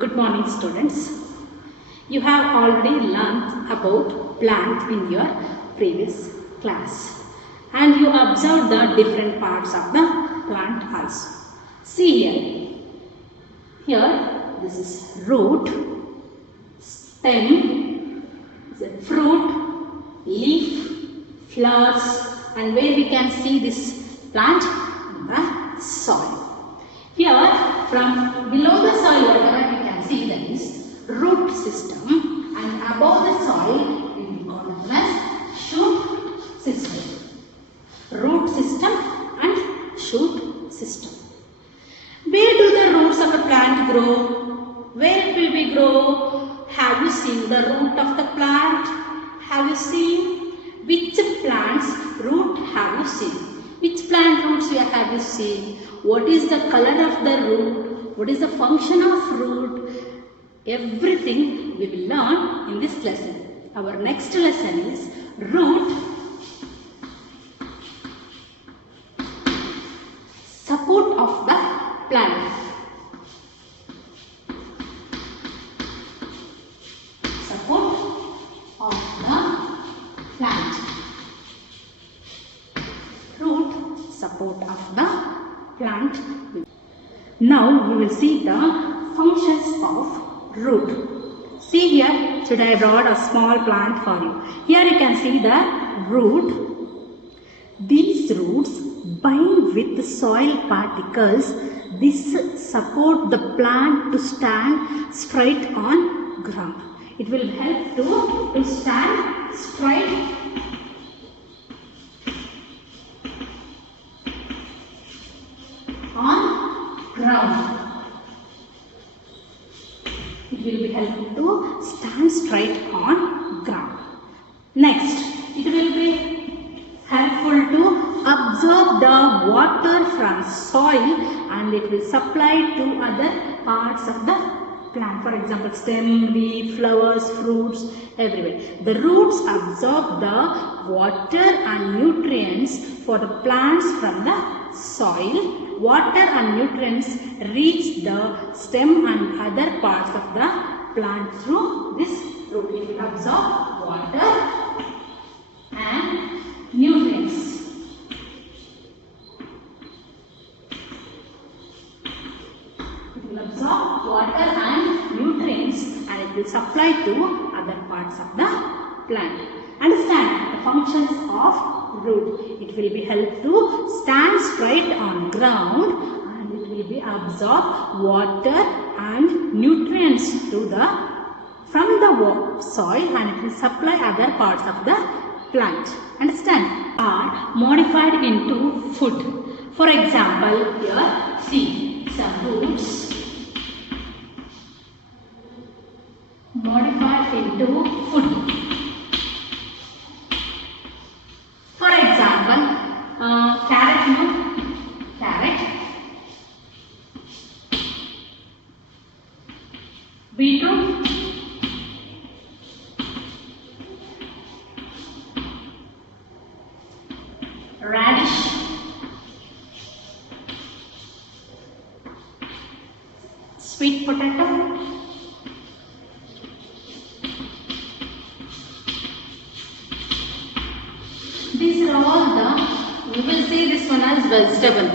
Good morning, students. You have already learned about plant in your previous class and you observed the different parts of the plant also. See here. Here this is root, stem, fruit, leaf, flowers, and where we can see this plant in the soil. Here from below the soil whatever we can see, that is root system, and above the soil it will be called as shoot system. Root system and shoot system. Where do the roots of a plant grow? Where it will be grow? Have you seen the root of the plant? Have you seen? Which plant's root have you seen? Which plant roots have you seen? What is the color of the root? What is the function of root? Everything we will learn in this lesson. Our next lesson is root, support of the plant. Support of the plant. Root, support of the plant. Now we will see the functions of root. See here, today I brought a small plant for you. Here you can see the root. These roots bind with the soil particles. This support the plant to stand straight on ground. It will help to stand straight on ground. It will be helpful to stand straight on ground. Next, it will be helpful to absorb the water from soil and it will supply to other parts of the plant. For example, stem, leaf, flowers, fruits, everywhere. The roots absorb the water and nutrients for the plants from the soil. Water and nutrients reach the stem and other parts of the plant through this root. It will absorb water and nutrients. It will absorb water and nutrients and it will supply to other parts of the plant. Understand the functions of root. It will be help to stand straight on ground and it will be absorb water and nutrients to the from the soil and it will supply other parts of the plant. Understand? Are modified into food. For example, here see some roots modified into food. For example, carrot, carrot, beetroot, radish, sweet potato, these are all the, we will say this one as vegetable.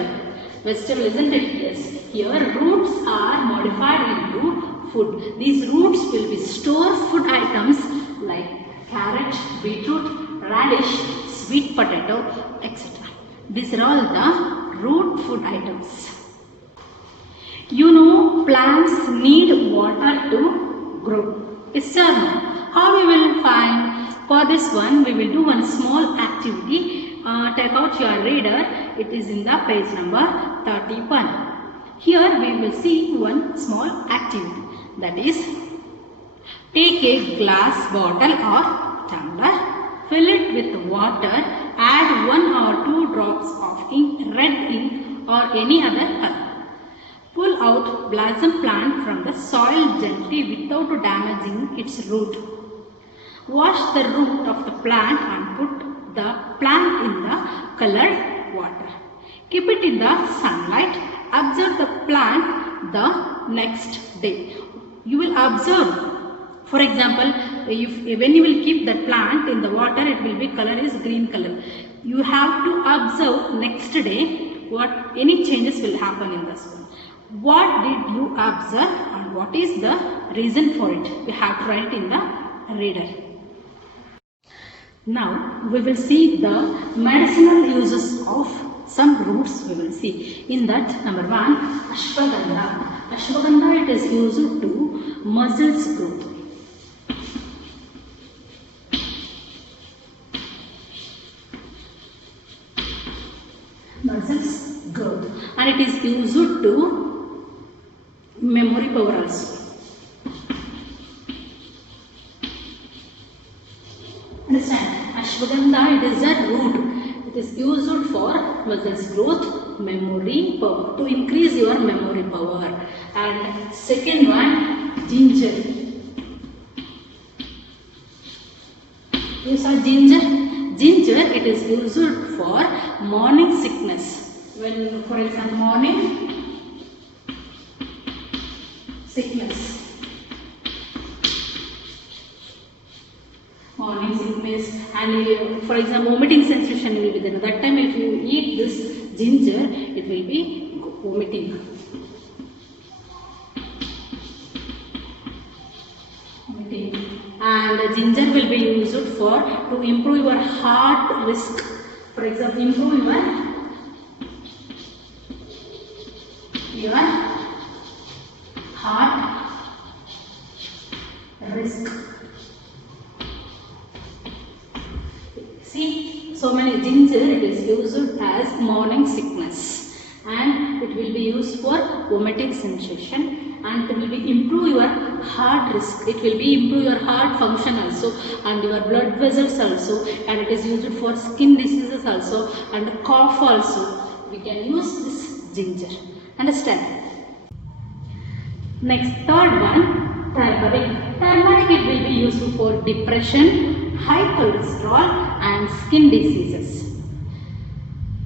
Vegetable, isn't it? Yes. Here roots are modified into food. These roots will be store food items like carrot, beetroot, radish, sweet potato, etc. These are all the root food items. You know plants need water to grow. Yes or no? How we will find? For this one, we will do one small activity. Take out your reader. It is in the page number 31. Here we will see one small activity. That is, take a glass bottle or tumbler, fill it with water, add 1 or 2 drops of ink, red ink or any other color. Pull out blossom plant from the soil gently without damaging its root. Wash the root of the plant and put the plant in the colored water. Keep it in the sunlight. Observe the plant the next day. You will observe. For example, when you will keep that plant in the water, it will be color is green color. You have to observe next day what any changes will happen in this one. What did you observe and what is the reason for it? You have to write in the reader. Now we will see the medicinal uses of some roots. We will see in that number 1, ashwagandha. Ashwagandha, it is used to muscles growth. Muscles growth, and it is used to memory power also. Understand? Ashwagandha, it is a root. It is used for muscles growth, memory power, to increase your memory power. And second one, ginger. You saw ginger? Ginger, it is used for morning sickness. When, for example, morning sickness. Morning sickness, and for example, vomiting sensation will be there. That time, if you eat this ginger, it will be vomiting. And ginger will be used for to improve your heart risk. For example, improve your heart risk. See, so many ginger, it is used as morning sickness, and it will be used for vomiting sensation, and it will be improve your heart risk. It will be improve your heart function also, and your blood vessels also, and it is used for skin diseases also, and cough also. We can use this ginger. Understand? Next, third one, turmeric. Turmeric, it will be used for depression, high cholesterol, and skin diseases.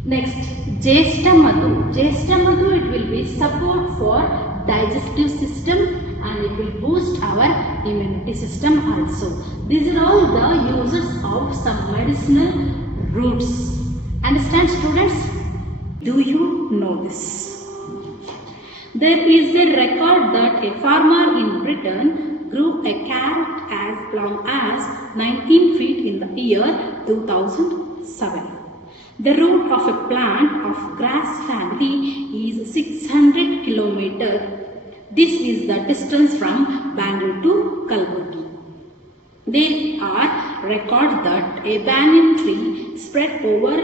Next, Jesta Madhu. Jesta Madhu, it will be support for digestive system, and it will boost our immunity system also. These are all the uses of some medicinal roots. Understand, students? Do you know this? There is a record that a farmer in Britain grew a carrot as long as 19 feet in the year 2007. The root of a plant of grass family is 600 km. This is the distance from Bangalore to Kalburgi. There are records that a banyan tree spread more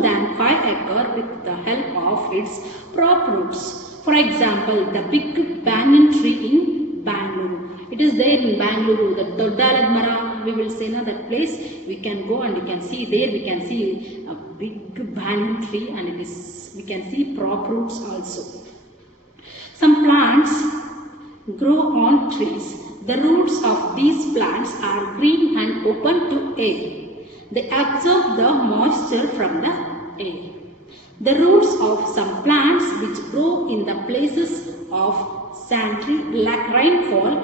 than 5 acres with the help of its prop roots. For example, the big banyan tree in Bangalore. It is there in Bangalore, the Doddalad Mara, we will say, that place we can go and we can see there, we can see a big banyan tree, and it is, we can see prop roots also. Some plants grow on trees. The roots of these plants are green and open to air. They absorb the moisture from the air. The roots of some plants which grow in the places of scanty rainfall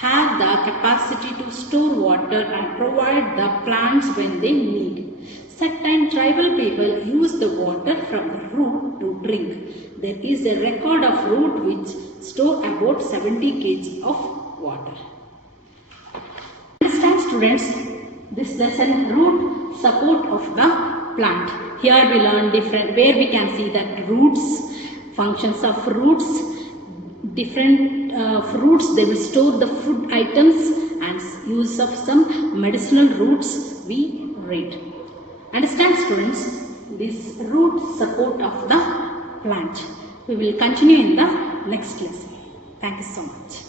have the capacity to store water and provide the plants when they need. Certain tribal people use the water from the root to drink. There is a record of root which store about 70 kg of water. Understand, students? This lesson, root support of the plant. Here we learn different, where we can see that roots, functions of roots, different fruits, they will store the food items, and use of some medicinal roots we read. Understand, students? This root support of the plant. We will continue in the next lesson. Thank you so much.